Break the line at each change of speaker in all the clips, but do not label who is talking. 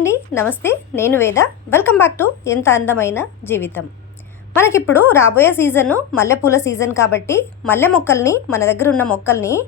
అండి. నమస్తే నేను వేద. వెల్కమ్ బ్యాక్ టు ఎంత అందమైన జీవితం. మనకిప్పుడు రాబోయే సీజను మల్లెపూల సీజన్ కాబట్టి మల్లె మొక్కల్ని మన దగ్గర ఉన్న మొక్కల్ని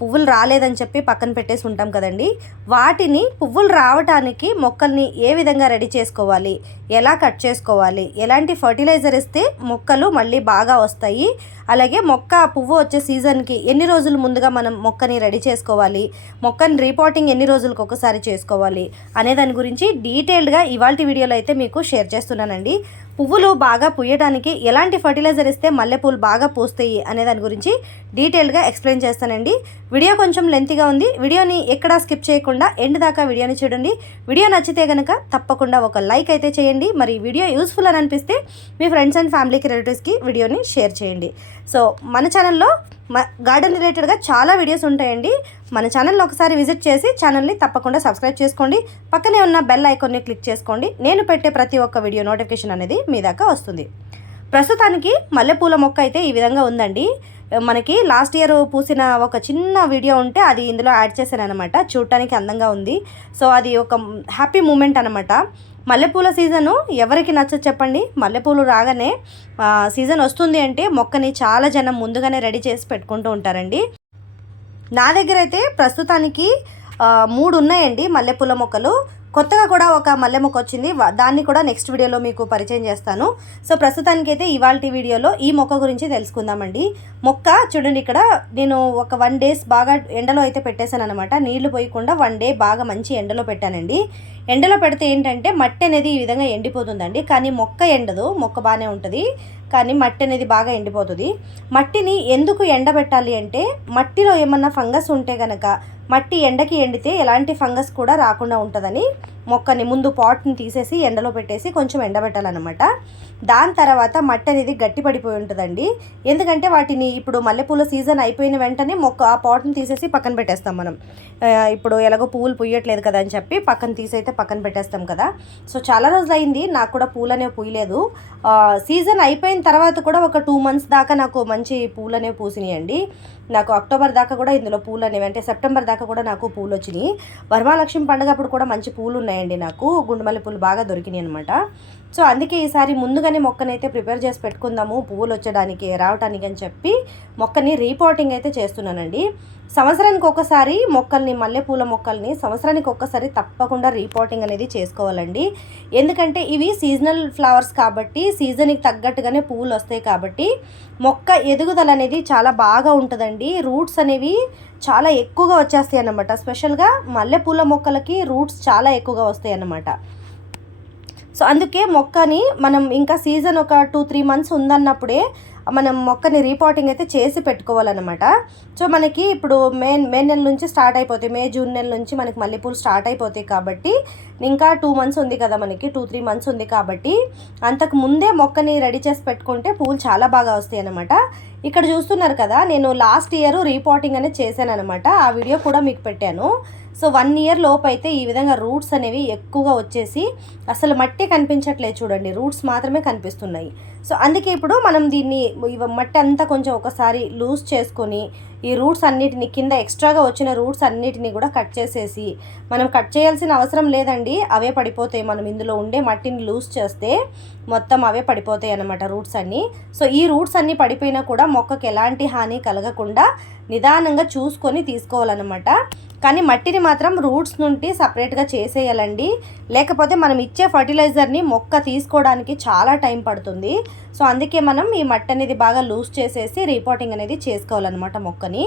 పువ్వులు రాలేదని చెప్పి పక్కన పెట్టేసి ఉంటాం కదండి. వాటిని పువ్వులు రావటానికి మొక్కల్ని ఏ విధంగా రెడీ చేసుకోవాలి? ఎలా కట్ చేసుకోవాలి? ఎలాంటి ఫర్టిలైజర్ ఇస్తే మొక్కలు మళ్ళీ బాగా వస్తాయి? అలాగే మొక్క పువ్వు వచ్చే సీజన్కి ఎన్ని రోజులు ముందుగా మనం మొక్కని రెడీ చేసుకోవాలి? మొక్కని రీపోటింగ్ ఎన్ని రోజులకు ఒకసారి చేసుకోవాలి? అనే దాని గురించి డీటెయిల్డ్గా ఇవాళ వీడియోలో అయితే మీకు షేర్ చేస్తున్నానండి. పువ్వులు బాగా పుయ్యడానికి ఎలాంటి ఫర్టిలైజర్ ఇస్తే మల్లెపూలు బాగా పూస్తాయి అనే దాని గురించి డీటెయిల్గా ఎక్స్ప్లెయిన్ చేస్తానండి. వీడియో కొంచెం లెంతిగా ఉంది. వీడియోని ఎక్కడా స్కిప్ చేయకుండా ఎండ్ దాకా వీడియోని చూడండి. వీడియో నచ్చితే కనుక తప్పకుండా ఒక లైక్ అయితే చేయండి. మరి వీడియో యూస్ఫుల్ అని అనిపిస్తే మీ ఫ్రెండ్స్ అండ్ ఫ్యామిలీకి రిలేటివ్స్కి వీడియోని షేర్ చేయండి. సో మన ఛానల్లో మ గార్డెన్ రిలేటెడ్గా చాలా వీడియోస్ ఉంటాయండి. మన ఛానల్లో ఒకసారి విజిట్ చేసి ఛానల్ని తప్పకుండా సబ్స్క్రైబ్ చేసుకోండి. పక్కనే ఉన్న బెల్ ఐకాన్ని క్లిక్ చేసుకోండి. నేను పెట్టే ప్రతి ఒక్క వీడియో నోటిఫికేషన్ అనేది మీ దాకా వస్తుంది. ప్రస్తుతానికి మల్లెపూల మొక్క అయితే ఈ విధంగా ఉందండి. మనకి లాస్ట్ ఇయర్ పూసిన ఒక చిన్న వీడియో ఉంటే అది ఇందులో యాడ్ చేశాను అనమాట చూడటానికి అందంగా ఉంది. సో అది ఒక హ్యాపీ మూమెంట్ అనమాట మల్లెపూల సీజను ఎవరికి నచ్చదు చెప్పండి. మల్లెపూలు రాగానే సీజన్ వస్తుంది అంటే మొక్కని చాలా జనం ముందుగానే రెడీ చేసి పెట్టుకుంటూ ఉంటారండి. నా దగ్గర అయితే ప్రస్తుతానికి మూడు ఉన్నాయండి మల్లెపూల మొక్కలు. కొత్తగా కూడా ఒక మల్లె మొక్క వచ్చింది. దాన్ని కూడా నెక్స్ట్ వీడియోలో మీకు పరిచయం చేస్తాను. సో ప్రస్తుతానికి అయితే ఇవాళ వీడియోలో ఈ మొక్క గురించి తెలుసుకుందామండి. మొక్క చూడండి ఇక్కడ నేను ఒక వన్ డేస్ బాగా ఎండలో అయితే పెట్టేశాను అనమాట నీళ్ళు పోయకుండా వన్ డే బాగా మంచి ఎండలో పెట్టానండి. ఎండలో పెడితే ఏంటంటే మట్టి అనేది ఈ విధంగా ఎండిపోతుందండి. కానీ మొక్క ఎండదు మొక్క బాగానే ఉంటుంది. కానీ మట్టి అనేది బాగా ఎండిపోతుంది. మట్టిని ఎందుకు ఎండబెట్టాలి అంటే మట్టిలో ఏమన్నా ఫంగస్ ఉంటే కనుక మట్టి ఎండకి ఎండితే ఎలాంటి ఫంగస్ కూడా రాకుండా ఉంటుందని మొక్కని ముందు పాట్ని తీసేసి ఎండలో పెట్టేసి కొంచెం ఎండబెట్టాలన్నమాట. దాని తర్వాత మట్టి అనేది గట్టి పడిపోయి ఉంటుందండి. ఎందుకంటే వాటిని ఇప్పుడు మల్లెపూల సీజన్ అయిపోయిన వెంటనే మొక్క ఆ పాట్ని తీసేసి పక్కన పెట్టేస్తాం మనం. ఇప్పుడు ఎలాగో పువ్వులు పుయ్యట్లేదు కదా అని చెప్పి పక్కన తీసైతే పక్కన పెట్టేస్తాం కదా. సో చాలా రోజులు అయింది నాకు కూడా పూలు అనేవి పూయలేదు సీజన్ అయిపోయిన తర్వాత కూడా ఒక టూ మంత్స్ దాకా నాకు మంచి పూలు అనేవి పూసినాయండి. నాకు అక్టోబర్ దాకా కూడా ఇందులో పూలు అనేవి అంటే సెప్టెంబర్ దాకా కూడా నాకు పూలు వచ్చినాయి వర్మాలక్ష్మి పండుగ అప్పుడు కూడా మంచి పూలు ఉన్నాయి ఉన్నాయండి నాకు. గుండుమల్లి పూలు బాగా దొరికినాయి అనమాట సో అందుకే ఈసారి ముందుగానే మొక్కనైతే ప్రిపేర్ చేసి పెట్టుకుందాము పువ్వులు వచ్చడానికి రావటానికి అని చెప్పి మొక్కని రీపోటింగ్ అయితే చేస్తున్నానండి. సంవత్సరానికి ఒక్కసారి మొక్కల్ని మల్లెపూల మొక్కల్ని సంవత్సరానికి ఒక్కసారి తప్పకుండా రీపోటింగ్ అనేది చేసుకోవాలండి. ఎందుకంటే ఇవి సీజనల్ ఫ్లవర్స్ కాబట్టి సీజన్కి తగ్గట్టుగానే పువ్వులు వస్తాయి కాబట్టి మొక్క ఎదుగుదల అనేది చాలా బాగా ఉంటుందండి. రూట్స్ అనేవి చాలా ఎక్కువగా వచ్చేస్తాయి అన్నమాట. స్పెషల్గా మల్లెపూల మొక్కలకి రూట్స్ చాలా ఎక్కువగా వస్తాయి అన్నమాట. సో అందుకే మొక్కని మనం ఇంకా సీజన్ ఒక టూ త్రీ మంత్స్ ఉందన్నప్పుడే మనం మొక్కని రీపోర్టింగ్ అయితే చేసి పెట్టుకోవాలన్నమాట. సో మనకి ఇప్పుడు మే మే నెల నుంచి స్టార్ట్ అయిపోతాయి. మే జూన్ నెల నుంచి మనకి మల్లెపూలు స్టార్ట్ అయిపోతాయి కాబట్టి ఇంకా టూ మంత్స్ ఉంది కదా మనకి టూ త్రీ మంత్స్ ఉంది కాబట్టి అంతకు ముందే మొక్కని రెడీ చేసి పెట్టుకుంటే పూలు చాలా బాగా వస్తాయి అన్నమాట. ఇక్కడ చూస్తున్నారు కదా నేను లాస్ట్ ఇయర్ రీపోర్టింగ్ అనేది చేశాను అనమాట ఆ వీడియో కూడా మీకు పెట్టాను. సో వన్ ఇయర్ లోపు అయితే ఈ విధంగా రూట్స్ అనేవి ఎక్కువగా వచ్చేసి అసలు మట్టి కనిపించట్లేదు చూడండి. రూట్స్ మాత్రమే కనిపిస్తున్నాయి. సో అందుకే ఇప్పుడు మనం దీన్ని మట్టి అంతా కొంచెం ఒకసారి లూజ్ చేసుకొని ఈ రూట్స్ అన్నిటిని కింద ఎక్స్ట్రాగా వచ్చిన రూట్స్ అన్నిటిని కూడా కట్ చేసేసి మనం కట్ చేయాల్సిన అవసరం లేదండి. అవే పడిపోతాయి. మనం ఇందులో ఉండే మట్టిని లూజ్ చేస్తే మొత్తం అవే పడిపోతాయి అన్నమాట రూట్స్ అన్నీ. సో ఈ రూట్స్ అన్నీ పడిపోయినా కూడా మొక్కకి ఎలాంటి హాని కలగకుండా నిదానంగా చూసుకొని తీసుకోవాలన్నమాట. కానీ మట్టిని మాత్రం రూట్స్ నుండి సపరేట్గా చేసేయాలండి. లేకపోతే మనం ఇచ్చే ఫర్టిలైజర్ని మొక్క తీసుకోవడానికి చాలా టైం పడుతుంది. సో అందుకే మనం ఈ మట్టి అనేది బాగా లూజ్ చేసేసి రీపోటింగ్ అనేది చేసుకోవాలన్నమాట మొక్కని.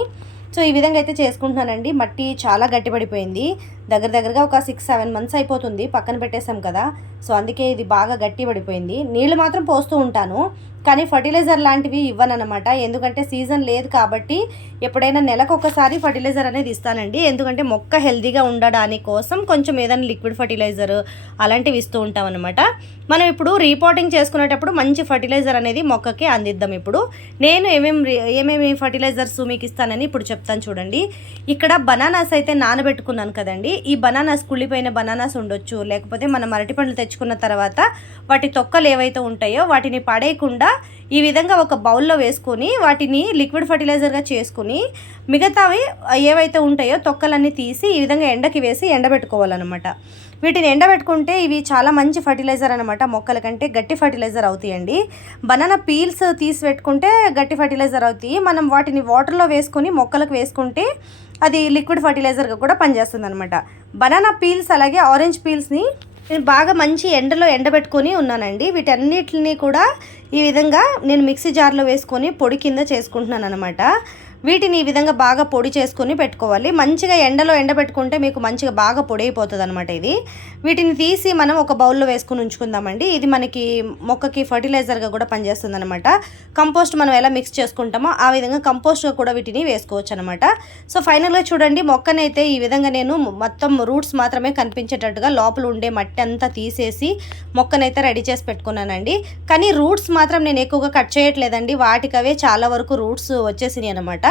సో ఈ విధంగా అయితే చేసుకుంటున్నానండి. మట్టి చాలా గట్టిపడిపోయింది. దగ్గర దగ్గరగా ఒక సిక్స్ సెవెన్ మంత్స్ అయిపోతుంది. పక్కన పెట్టేసాం కదా. సో అందుకే ఇది బాగా గట్టి పడిపోయింది నీళ్ళు మాత్రం పోస్తూ ఉంటాను. కానీ ఫర్టిలైజర్ లాంటివి ఇవ్వనమాట ఎందుకంటే సీజన్ లేదు కాబట్టి ఎప్పుడైనా నెలకు ఒకసారి ఫర్టిలైజర్ అనేది ఇస్తానండి. ఎందుకంటే మొక్క హెల్దీగా ఉండడానికి కోసం కొంచెం ఏదైనా లిక్విడ్ ఫర్టిలైజర్ అలాంటివి ఇస్తూ ఉంటాం అనమాట మనం ఇప్పుడు రీపోటింగ్ చేసుకునేటప్పుడు మంచి ఫర్టిలైజర్ అనేది మొక్కకి అందిద్దాం ఇప్పుడు. నేను ఏమేమి ఏమేమి ఫర్టిలైజర్స్ మీకు ఇస్తానని ఇప్పుడు చెప్తాను చూడండి. ఇక్కడ బనానాస్ అయితే నానబెట్టుకున్నాను కదండి. ఈ బనానాస్ కుళ్ళిపోయిన బనానాస్ ఉండొచ్చు లేకపోతే మనం అరటి పండ్లు తెచ్చుకున్న తర్వాత వాటి తొక్కలు ఏవైతే ఉంటాయో వాటిని పడేయకుండా ఈ విధంగా ఒక బౌల్లో వేసుకొని వాటిని లిక్విడ్ ఫర్టిలైజర్గా చేసుకుని మిగతావి ఏవైతే ఉంటాయో తొక్కలన్నీ తీసి ఈ విధంగా ఎండకి వేసి ఎండబెట్టుకోవాలన్నమాట. వీటిని ఎండబెట్టుకుంటే ఇవి చాలా మంచి ఫర్టిలైజర్ అనమాట మొక్కల కంటే గట్టి ఫర్టిలైజర్ అవుతాయండి. బనానా పీల్స్ తీసి పెట్టుకుంటే గట్టి ఫర్టిలైజర్ అవుతాయి. మనం వాటిని వాటర్లో వేసుకొని మొక్కలకు వేసుకుంటే అది లిక్విడ్ ఫర్టిలైజర్గా కూడా పనిచేస్తుంది అనమాట బనానా పీల్స్ అలాగే ఆరెంజ్ పీల్స్ని నేను బాగా మంచి ఎండలో ఎండబెట్టుకొని ఉన్నానండి. వీటన్నిటిని కూడా ఈ విధంగా నేను మిక్సీ జార్లో వేసుకొని పొడి కింద చేసుకుంటున్నాను అనమాట వీటిని ఈ విధంగా బాగా పొడి చేసుకుని పెట్టుకోవాలి. మంచిగా ఎండలో ఎండబెట్టుకుంటే మీకు మంచిగా బాగా పొడి అయిపోతుంది అనమాట ఇది. వీటిని తీసి మనం ఒక బౌల్లో వేసుకుని ఉంచుకుందామండి. ఇది మనకి మొక్కకి ఫర్టిలైజర్గా కూడా పనిచేస్తుంది అనమాట కంపోస్ట్ మనం ఎలా మిక్స్ చేసుకుంటామో ఆ విధంగా కంపోస్ట్గా కూడా వీటిని వేసుకోవచ్చు అనమాట సో ఫైనల్గా చూడండి మొక్కనైతే ఈ విధంగా నేను మొత్తం రూట్స్ మాత్రమే కనిపించేటట్టుగా లోపల ఉండే మట్టి అంతా తీసేసి మొక్కనైతే రెడీ చేసి పెట్టుకున్నానండి. కానీ రూట్స్ మాత్రం నేను ఎక్కువగా కట్ చేయట్లేదండి. వాటికవే చాలా వరకు రూట్స్ వచ్చేసినాయి అనమాట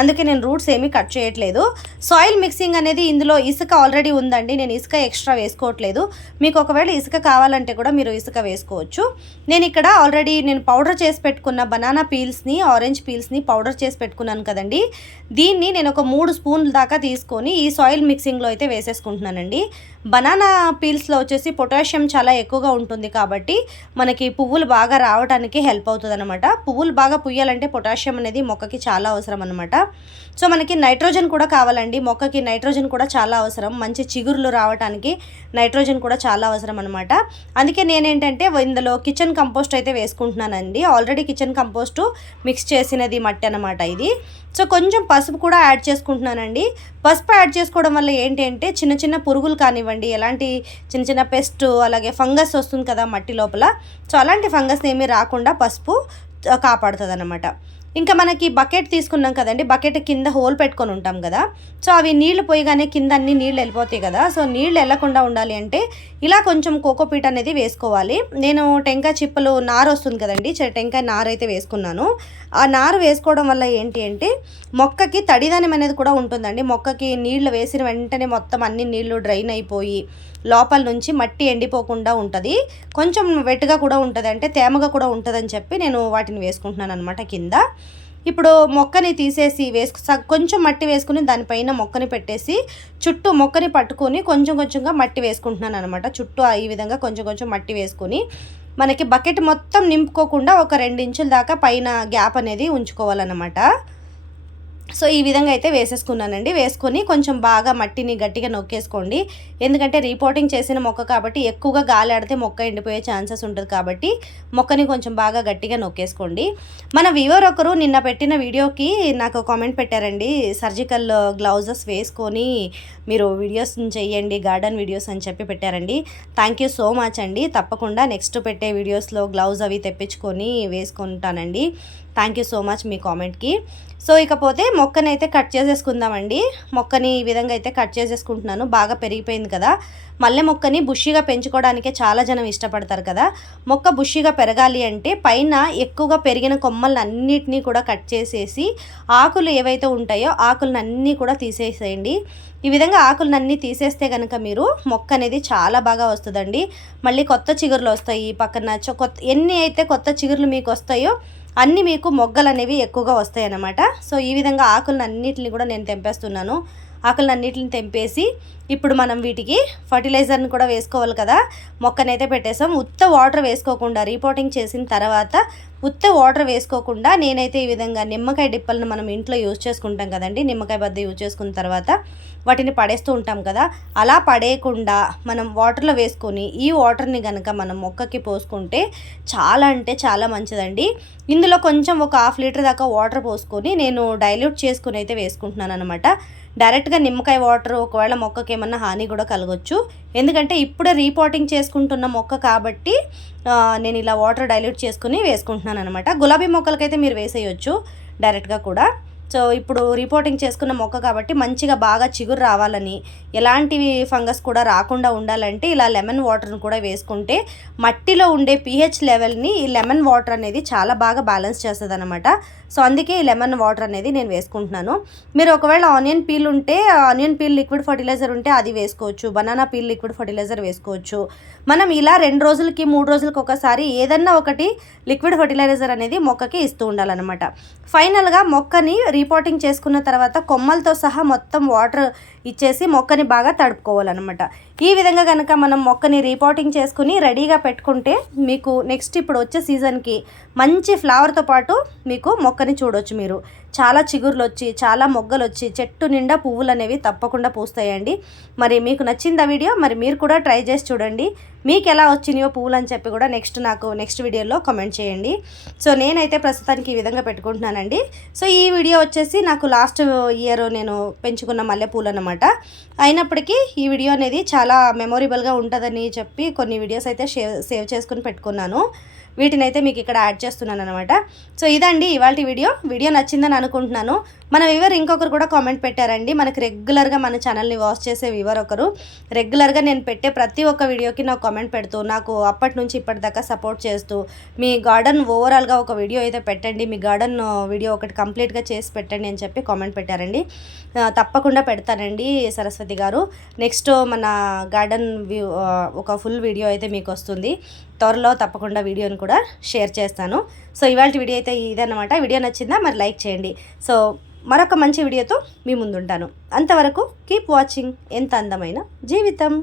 అందుకే నేను రూట్స్ ఏమీ కట్ చేయట్లేదు. సాయిల్ మిక్సింగ్ అనేది ఇందులో ఇసుక ఆల్రెడీ ఉందండి. నేను ఇసుక ఎక్స్ట్రా వేసుకోవట్లేదు. మీకు ఒకవేళ ఇసుక కావాలంటే కూడా మీరు ఇసుక వేసుకోవచ్చు. నేను ఇక్కడ ఆల్రెడీ నేను పౌడర్ చేసి పెట్టుకున్న బనానా పీల్స్ని ఆరెంజ్ పీల్స్ని పౌడర్ చేసి పెట్టుకున్నాను కదండి. దీన్ని నేను ఒక మూడు స్పూన్ల దాకా తీసుకొని ఈ సాయిల్ మిక్సింగ్లో అయితే వేసేసుకుంటున్నానండి. బనానా పీల్స్లో వచ్చేసి పొటాషియం చాలా ఎక్కువగా ఉంటుంది కాబట్టి మనకి పువ్వులు బాగా రావడానికి హెల్ప్ అవుతుంది అనమాట పువ్వులు బాగా పుయ్యాలంటే పొటాషియం అనేది మొక్కకి చాలా అవసరం అనమాట సో మనకి నైట్రోజన్ కూడా కావాలండి. మొక్కకి నైట్రోజన్ కూడా చాలా అవసరం. మంచి చిగురులు రావడానికి నైట్రోజన్ కూడా చాలా అవసరం అనమాట అందుకే నేనేంటంటే ఇందులో కిచెన్ కంపోస్ట్ అయితే వేసుకుంటున్నానండి. ఆల్రెడీ కిచెన్ కంపోస్ట్ మిక్స్ చేసినది మట్టి అనమాట ఇది. సో కొంచెం పసుపు కూడా యాడ్ చేసుకుంటున్నానండి. పసుపు యాడ్ చేసుకోవడం వల్ల ఏంటి అంటే చిన్న చిన్న పురుగులు కానివ్వండి ఎలాంటి చిన్న చిన్న పెస్ట్ అలాగే ఫంగస్ వస్తుంది కదా మట్టి లోపల. సో అలాంటి ఫంగస్ ఏమీ రాకుండా పసుపు కాపాడుతుంది అనమాట ఇంకా మనకి బకెట్ తీసుకున్నాం కదండి బకెట్ కింద హోల్ పెట్టుకొని ఉంటాం కదా. సో అవి నీళ్ళు పోయగానే కింద అన్ని నీళ్ళు వెళ్ళిపోతాయి కదా. సో నీళ్ళు వెళ్ళకుండా ఉండాలి అంటే ఇలా కొంచెం కోకోపీట్ అనేది వేసుకోవాలి. నేను టెంకాయ చిప్పలు నారు వస్తుంది కదండి టెంకాయ నారు అయితే వేసుకున్నాను. ఆ నారు వేసుకోవడం వల్ల ఏంటి అంటే మొక్కకి తడిదనం అనేది కూడా ఉంటుందండి. మొక్కకి నీళ్ళు వేసిన వెంటనే మొత్తం అన్ని నీళ్ళు డ్రైన్ అయిపోయి లోపల నుంచి మట్టి ఎండిపోకుండా ఉంటుంది. కొంచెం వెట్టుగా కూడా ఉంటుంది అంటే తేమగా కూడా ఉంటుందని చెప్పి నేను వాటిని వేసుకుంటున్నాను అనమాట కింద. ఇప్పుడు మొక్కని తీసేసి వేసుకు కొంచెం మట్టి వేసుకుని దానిపైన మొక్కని పెట్టేసి చుట్టూ మొక్కని పట్టుకొని కొంచెం కొంచెంగా మట్టి వేసుకుంటున్నాను అనమాట చుట్టూ ఈ విధంగా కొంచెం కొంచెం మట్టి వేసుకొని మనకి బకెట్ మొత్తం నింపుకోకుండా ఒక రెండు ఇంచుల దాకా పైన గ్యాప్ అనేది ఉంచుకోవాలన్నమాట. సో ఈ విధంగా అయితే వేసేసుకున్నానండి. వేసుకొని కొంచెం బాగా మట్టిని గట్టిగా నొక్కేసుకోండి. ఎందుకంటే రిపోర్టింగ్ చేసిన మొక్క కాబట్టి ఎక్కువగా గాలి ఆడితే మొక్క ఎండిపోయే ఛాన్సెస్ ఉంటుంది కాబట్టి మొక్కని కొంచెం బాగా గట్టిగా నొక్కేసుకోండి. మన వివర్ ఒకరు నిన్న పెట్టిన వీడియోకి నాకు కామెంట్ పెట్టారండి. సర్జికల్ గ్లౌజెస్ వేసుకొని మీరు వీడియోస్ చేయండి గార్డెన్ వీడియోస్ అని చెప్పి పెట్టారండి. థ్యాంక్ యూ సో మచ్ అండి. తప్పకుండా నెక్స్ట్ పెట్టే వీడియోస్లో గ్లౌజ్ అవి తెప్పించుకొని వేసుకుంటానండి. థ్యాంక్ యూ సో మచ్ మీ కామెంట్కి. సో ఇకపోతే మొక్కని అయితే కట్ చేసేసుకుందామండి. మొక్కని ఈ విధంగా అయితే కట్ చేసేసుకుంటున్నాను. బాగా పెరిగిపోయింది కదా. మల్లె మొక్కని బుషిగా పెంచుకోవడానికే చాలా జనం ఇష్టపడతారు కదా. మొక్క బుషిగా పెరగాలి అంటే పైన ఎక్కువగా పెరిగిన కొమ్మలను అన్నిటినీ కూడా కట్ చేసేసి ఆకులు ఏవైతే ఉంటాయో ఆకులను అన్నీ కూడా తీసేసేయండి. ఈ విధంగా ఆకులను అన్నీ తీసేస్తే కనుక మీరు మొక్క అనేది చాలా బాగా వస్తుందండి. మళ్ళీ కొత్త చిగురులు వస్తాయి. పక్కన కొత్త ఎన్ని అయితే కొత్త చిగురులు మీకు వస్తాయో అన్నీ మీకు మొగ్గలు అనేవి ఎక్కువగా వస్తాయి అన్నమాట సో ఈ విధంగా ఆకులను అన్నిటిని కూడా నేను తెంపేస్తున్నాను. ఆకులను అన్నిటిని తెంపేసి ఇప్పుడు మనం వీటికి ఫర్టిలైజర్ని కూడా వేసుకోవాలి కదా. మొక్కనైతే పెట్టేసాం. ఉత్త వాటర్ వేసుకోకుండా రీపోటింగ్ చేసిన తర్వాత ఉత్త వాటర్ వేసుకోకుండా నేనైతే ఈ విధంగా నిమ్మకాయ డిప్పలను మనం ఇంట్లో యూజ్ చేసుకుంటాం కదండి. నిమ్మకాయ బద్ద యూజ్ చేసుకున్న తర్వాత వాటిని పడేస్తూ ఉంటాం కదా. అలా పడేయకుండా మనం వాటర్లో వేసుకొని ఈ వాటర్ని కనుక మనం మొక్కకి పోసుకుంటే చాలా అంటే చాలా మంచిదండి. ఇందులో కొంచెం ఒక హాఫ్ లీటర్ దాకా వాటర్ పోసుకొని నేను డైల్యూట్ చేసుకుని అయితే వేసుకుంటున్నాను అనమాట డైరెక్ట్గా నిమ్మకాయ వాటర్ ఒకవేళ మొక్కకి ఏమన్నా హాని కూడా కలగొచ్చు. ఎందుకంటే ఇప్పుడే రీపోటింగ్ చేసుకుంటున్న మొక్క కాబట్టి నేను ఇలా వాటర్ డైల్యూట్ చేసుకుని వేసుకుంటున్నాను అనమాట. గులాబీ మొక్కలకైతే మీరు వేసేయచ్చు. డైరెక్ట్గా కూడా. సో ఇప్పుడు రిపోర్టింగ్ చేసుకున్న మొక్క కాబట్టి మంచిగా బాగా చిగురు రావాలని ఎలాంటివి ఫంగస్ కూడా రాకుండా ఉండాలంటే ఇలా లెమన్ వాటర్ని కూడా వేసుకుంటే మట్టిలో ఉండే పిహెచ్ లెవెల్ని ఈ లెమన్ వాటర్ అనేది చాలా బాగా బ్యాలెన్స్ చేస్తుంది అనమాట సో అందుకే ఈ లెమన్ వాటర్ అనేది నేను వేసుకుంటున్నాను. మీరు ఒకవేళ ఆనియన్ పీల్ ఉంటే ఆనియన్ పీల్ లిక్విడ్ ఫర్టిలైజర్ ఉంటే అది వేసుకోవచ్చు. బనానా పీల్ లిక్విడ్ ఫర్టిలైజర్ వేసుకోవచ్చు. మనం ఇలా రెండు రోజులకి మూడు రోజులకి ఒకసారి ఏదన్నా ఒకటి లిక్విడ్ ఫర్టిలైజర్ అనేది మొక్కకి ఇస్తూ ఉండాలన్నమాట. ఫైనల్గా మొక్కని రీపోటింగ్ చేసుకున్న తర్వాత కొమ్మలతో సహా మొత్తం వాటర్ ఇచ్చేసి మొక్కని బాగా తడుపుకోవాలన్నమాట. ఈ విధంగా కనుక మనం మొక్కని రీపాటింగ్ చేసుకుని రెడీగా పెట్టుకుంటే మీకు నెక్స్ట్ ఇప్పుడు వచ్చే సీజన్కి మంచి ఫ్లవర్తో పాటు మీకు మొక్కని చూడొచ్చు మీరు. చాలా చిగుర్లు వచ్చి చాలా మొగ్గలు వచ్చి చెట్టు నిండా పువ్వులు అనేవి తప్పకుండా పూస్తాయండి. మరి మీకు నచ్చిందా వీడియో మరి మీరు కూడా ట్రై చేసి చూడండి. మీకు ఎలా వచ్చినాయో పువ్వులు అని చెప్పి కూడా నెక్స్ట్ నాకు నెక్స్ట్ వీడియోలో కమెంట్ చేయండి. సో నేనైతే ప్రస్తుతానికి ఈ విధంగా పెట్టుకుంటున్నానండి. సో ఈ వీడియో వచ్చేసి నాకు లాస్ట్ ఇయర్ నేను పెంచుకున్న మల్లెపూలు అనమాట అయినప్పటికీ ఈ వీడియో అనేది చాలా మెమొరబుల్గా ఉంటుందని చెప్పి కొన్ని వీడియోస్ అయితే షేవ్ సేవ్ చేసుకుని పెట్టుకున్నాను. వీటిని అయితే మీకు ఇక్కడ యాడ్ చేస్తున్నాను అనమాట సో ఇదండి ఇవాళ వీడియో. వీడియో నచ్చిందని అనుకుంటున్నాను. మన వివర్ ఇంకొకరు కూడా కామెంట్ పెట్టారండి. మనకు రెగ్యులర్గా మన ఛానల్ని వాచ్ చేసే వివర్ ఒకరు. రెగ్యులర్గా నేను పెట్టే ప్రతి ఒక్క వీడియోకి నాకు కామెంట్ పెడుతూ నాకు అప్పటి నుంచి ఇప్పటిదాకా సపోర్ట్ చేస్తూ మీ గార్డెన్ ఓవరాల్గా ఒక వీడియో అయితే పెట్టండి మీ గార్డెన్ వీడియో ఒకటి కంప్లీట్గా చేసి పెట్టండి అని చెప్పి కామెంట్ పెట్టారండి. తప్పకుండా పెడతానండి సరస్వతి గారు. నెక్స్ట్ మన గార్డెన్ వ్యూ ఒక ఫుల్ వీడియో అయితే మీకు వస్తుంది. త్వరలో తప్పకుండా వీడియోని కూడా షేర్ చేస్తాను. సో ఇవాళ వీడియో అయితే ఇదన్నమాట. వీడియో నచ్చిందా మరి లైక్ చేయండి. సో మరొక మంచి వీడియోతో మీ ముందుంటాను. అంతవరకు కీప్ వాచింగ్. ఎంత అందమైన జీవితం.